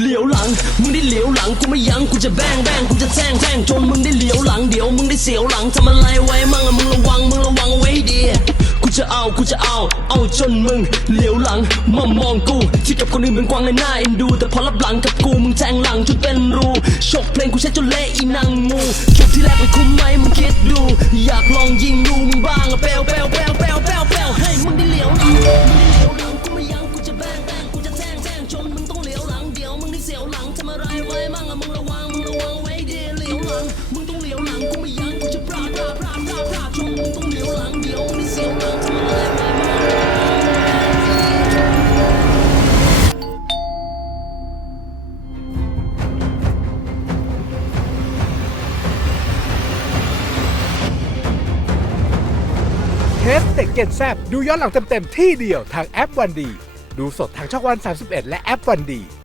เหลียวหลัง มึงได้เหลียวหลังกูไม่ยั้งกูจะแบงแบงกูจะแทงแทงจนมึงได้เหลียวหลังเดี๋ยวมึงได้เสียวหลังทำอะไรไว้มั่งอะมึงระวังมึงระวังไว้ดีกูจะเอากูจะเอา เอาจนมึงเหลียวหลังมามองกูที่กับคนอื่นเป็นกวางในหน้าเอ็นดู แต่พอรับหลังกับกูมึงแทงหลังจนเป็นรูชกเพลงกูใช้จนเละอีนางงูคิดที่แรกมันคุ้มไหมมึงคิดดู สียวหลังทำอะไรไว้มั่งอะมึงระวังมึงระวังไว้ดีเหลียวหลัง มึงต้องเหลียวหลังกูไม่ยั้งกูจะพลาดพลาดพลาดพลาดพลาดจนมึงต้องเหลียวหลังเดี๋ยวมึงเสียวหลังทำอะไรไว้มั่งเทสเต็กเกนแซบดูย้อนหลังเต็มๆที่เดียวทางแอปวันดี ดูสดทางช่องวัน 31 และแอปวันดี